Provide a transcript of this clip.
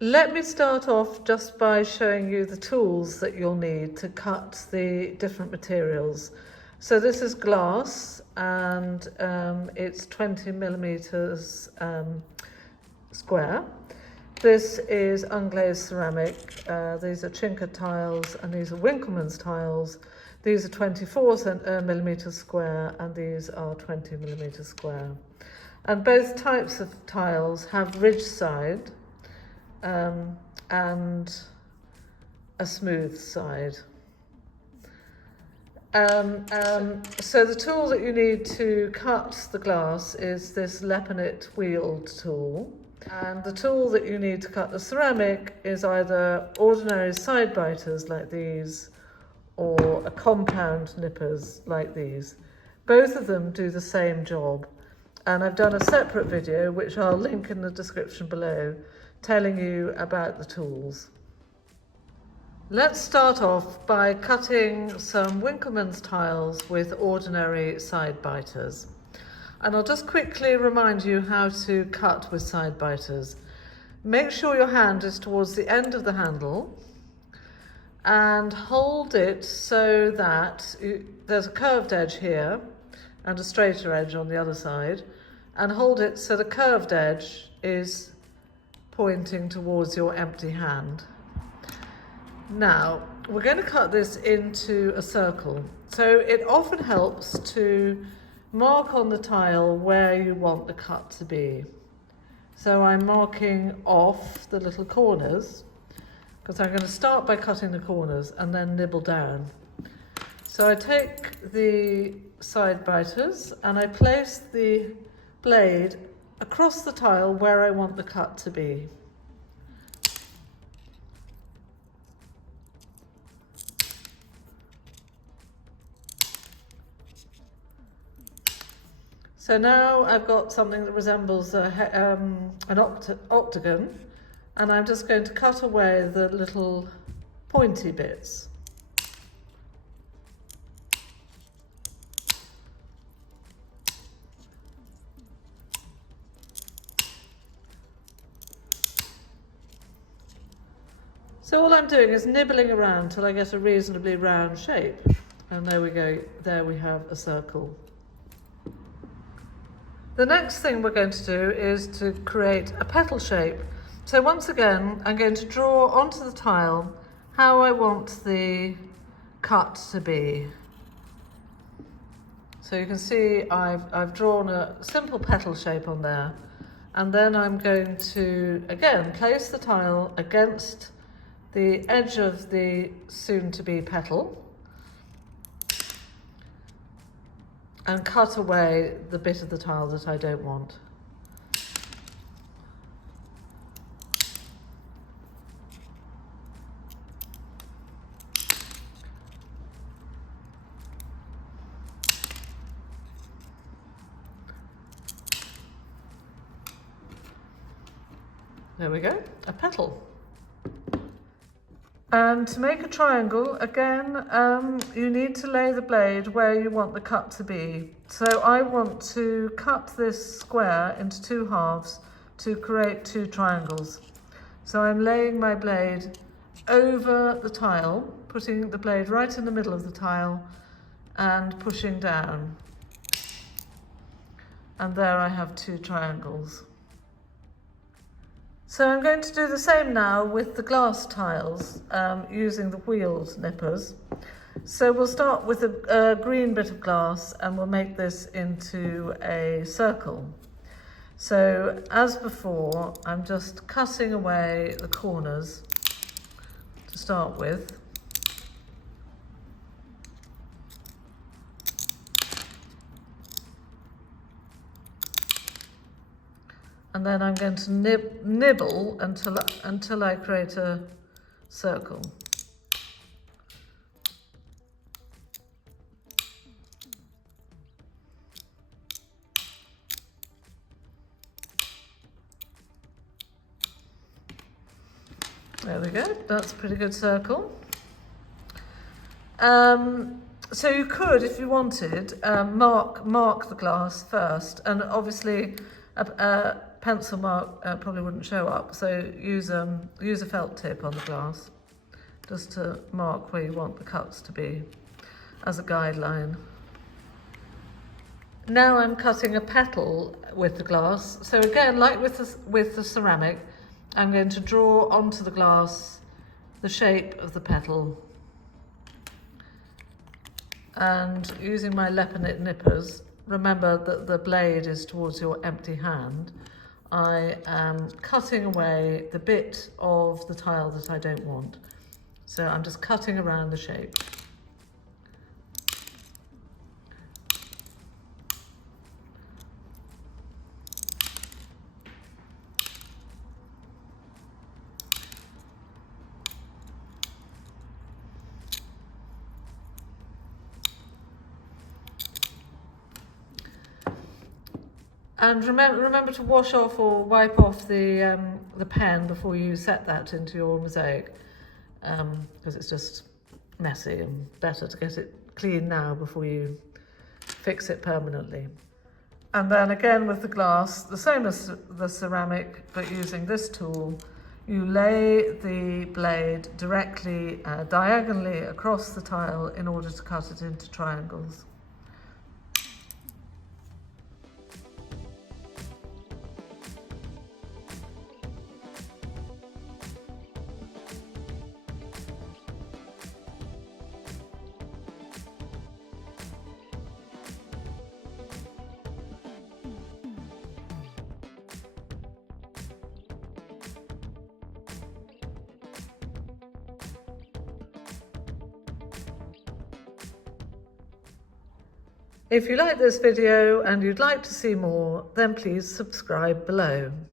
Let me start off just by showing you the tools that you'll need to cut the different materials. So this is glass, and it's 20 millimeters square. This is unglazed ceramic. These are chinker tiles, and these are Winkleman's tiles. These are 24 millimeters square, and these are 20 millimeters square. And both types of tiles have ridge side and a smooth side. So the tool that you need to cut the glass is this Lepinit wheeled tool. And the tool that you need to cut the ceramic is either ordinary side biters like these or a compound nippers like these. Both of them do the same job. And I've done a separate video, which I'll link in the description below, telling you about the tools. Let's start off by cutting some Winkleman's tiles with ordinary side biters. And I'll just quickly remind you how to cut with side biters. Make sure your hand is towards the end of the handle and hold it so that there's a curved edge here and a straighter edge on the other side, and hold it so the curved edge is pointing towards your empty hand. Now, we're going to cut this into a circle. So it often helps to mark on the tile where you want the cut to be. So I'm marking off the little corners, because I'm going to start by cutting the corners and then nibble down. So I take the side biters and I place the blade across the tile where I want the cut to be. So now I've got something that resembles an octagon, and I'm just going to cut away the little pointy bits. So all I'm doing is nibbling around till I get a reasonably round shape. And there we go, there we have a circle. The next thing we're going to do is to create a petal shape. So once again, I'm going to draw onto the tile how I want the cut to be. So you can see I've drawn a simple petal shape on there. And then I'm going to, again, place the tile against the edge of the soon-to-be petal and cut away the bit of the tile that I don't want. There we go, a petal. And to make a triangle, again, you need to lay the blade where you want the cut to be. So I want to cut this square into two halves to create two triangles. So I'm laying my blade over the tile, putting the blade right in the middle of the tile and pushing down. And there I have two triangles. So I'm going to do the same now with the glass tiles using the wheeled nippers. So we'll start with a green bit of glass and we'll make this into a circle. So as before, I'm just cutting away the corners to start with. And then I'm going to nibble until I create a circle. There we go, that's a pretty good circle. So you could, if you wanted, mark the glass first, and obviously pencil mark probably wouldn't show up, so use a felt tip on the glass just to mark where you want the cuts to be as a guideline. Now I'm cutting a petal with the glass. So again, like with the ceramic, I'm going to draw onto the glass the shape of the petal. And using my lepinette nippers, remember that the blade is towards your empty hand. I am cutting away the bit of the tile that I don't want. So I'm just cutting around the shape. And remember to wash off or wipe off the pen before you set that into your mosaic, because it's just messy, and better to get it clean now before you fix it permanently. And then again with the glass, the same as the ceramic, but using this tool, you lay the blade directly diagonally across the tile in order to cut it into triangles. If you like this video and you'd like to see more, then please subscribe below.